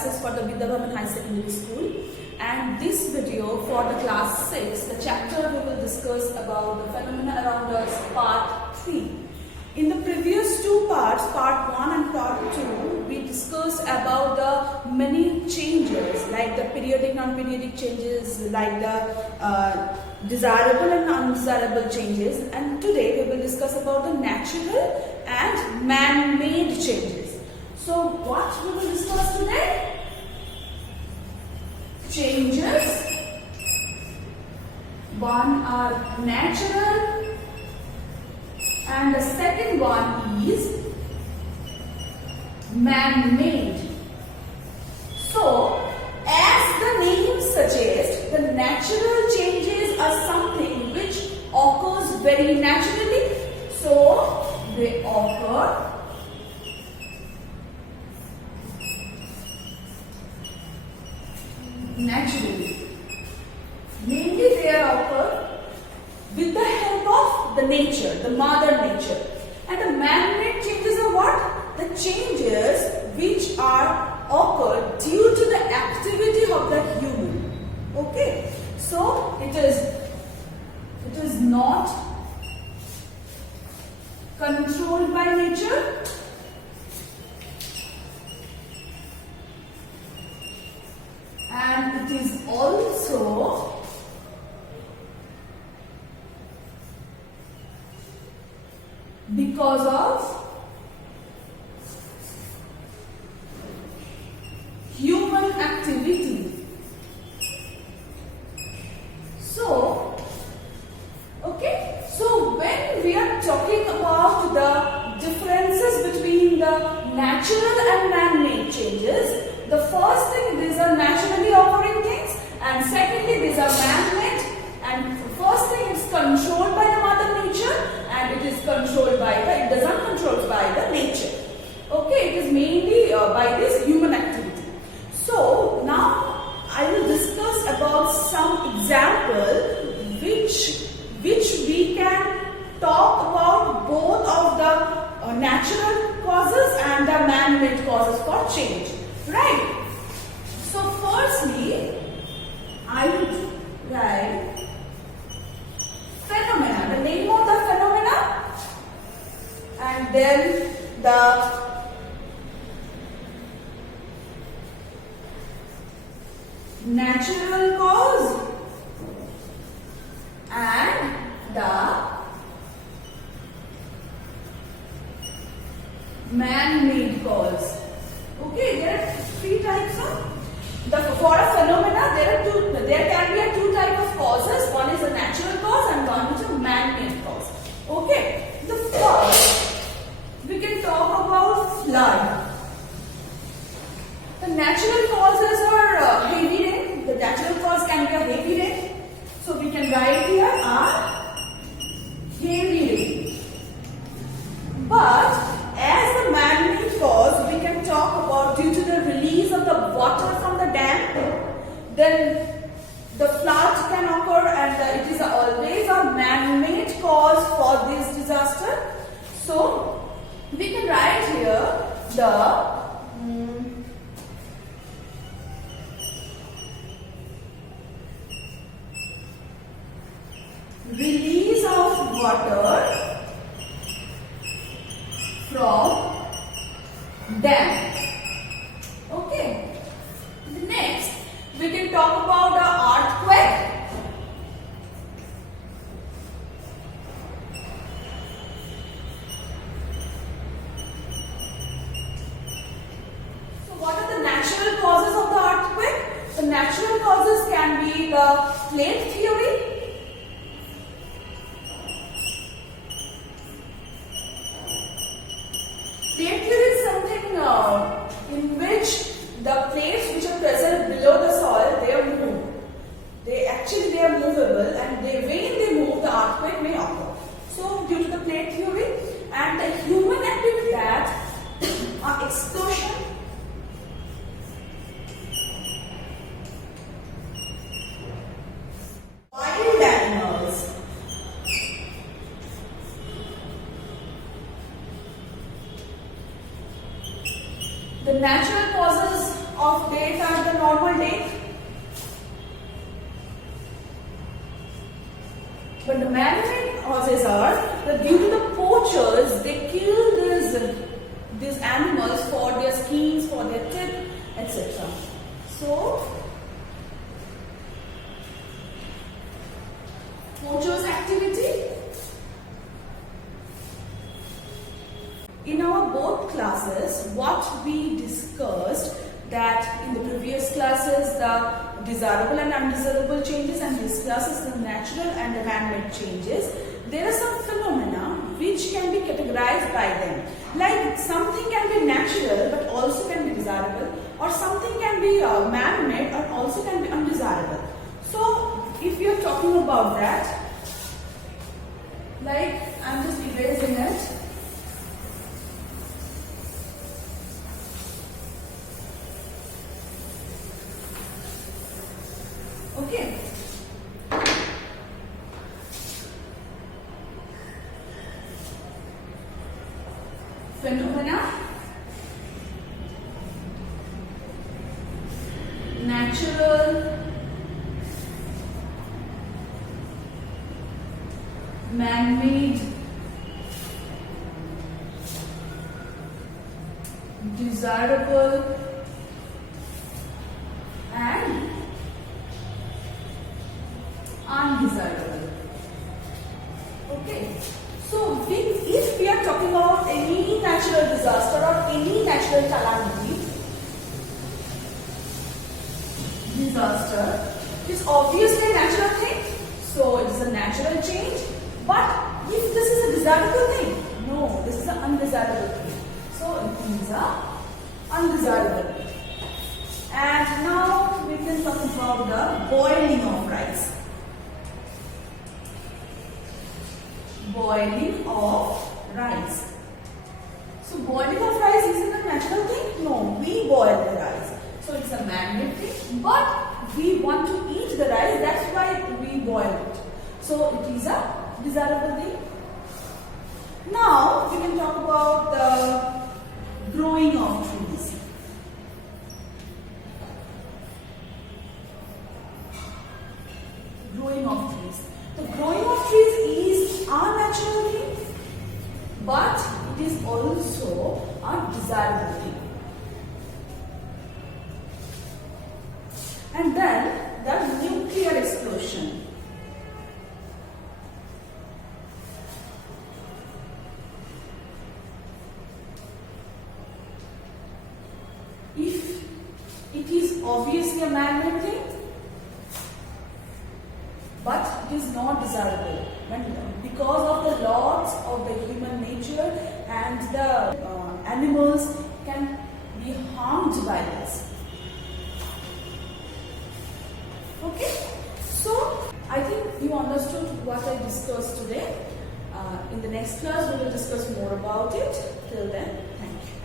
Class-6 for the Vidyavarman High Secondary School, and this video for the Class 6, the chapter we will discuss about the phenomena around us, Part 3. In the previous two parts, Part 1 and Part 2, we discussed about the many changes like the periodic, non-periodic changes, like the desirable and undesirable changes, and today we will discuss about the natural and man-made changes. So what we will discuss today? Changes. One are natural and the second one is man-made. So as the name suggests, the natural changes are something which occurs very naturally. So they occur naturally. Mainly they occur with the help of the nature, the mother nature. And the man-made changes are what? The changes which are occurred due to the activity of the human. Okay. So it is not controlled by nature. And it is also because of human activity. So, okay, so when we are talking about the differences between the natural and man-made changes, the first thing, these are naturally occurring things, and secondly, these are man-made. And first thing is controlled by the mother nature, and it is controlled by the, it does not controlled by the nature. Okay, it is mainly by this human activity. So now I will discuss about some example which we can talk about both of the natural causes and the man-made causes for change. Right. So firstly, I would write phenomena, the name of the phenomena, and then the natural cause and the man-made cause. Okay, there are three types of for a phenomena. There can be two types of causes. One is a natural cause and one is a man-made cause. Okay, the first we can talk about flood. The natural causes are heavy rain. The natural cause can be a heavy rain. So we can write here heavy rain. But as the man-made cause, we can talk about due to the release of the water from the dam, then the flood can occur, and it is always a man-made cause for this disaster. So we can write here the release of water from dam. Okay. Next, we can talk about the earthquake. So, what are the natural causes of the earthquake? The natural causes can be the plate theory. Plate theory is something in which the plates which are present below the soil, they are moved. They are movable, and when they move, the earthquake may occur. So due to the plate theory and the human activity, that explosion, wild animals, The natural causes of date are the normal date. But the man-made causes are that due to the poachers, they kill these animals for their skins, for their teeth, etc. So, poachers' activity. In our both classes, what we discussed that in the previous classes the desirable and undesirable changes, and this class is the natural and the man-made changes. There are some phenomena which can be categorized by them. Like something can be natural but also can be desirable, or something can be man-made or also can be undesirable. So if we are talking about that, like I'm just erasing it. Okay. Phenomena, natural, man-made, desirable, and undesirable. Okay. So if we are talking about any natural disaster or any natural calamity, disaster is obviously a natural thing. So it is a natural change. But if this is a desirable thing, no, this is an undesirable thing. So it is a undesirable. And now we can talk about the boiling of rice. Boiling of rice. So boiling of rice isn't a natural thing? No, we boil the rice. So it's a man-made thing, but we want to eat the rice, that's why we boil it. So it is a desirable thing. Now we can talk about the growing of trees. Growing of trees. The growing of trees is a natural thing, but it is also a desirable thing. And then the nuclear explosion. If it is obviously a man-made thing, but it is not desirable because of the laws of the human nature, and the animals can be harmed by this. Okay, so I think you understood what I discussed today. In the next class we will discuss more about it. Till then, thank you.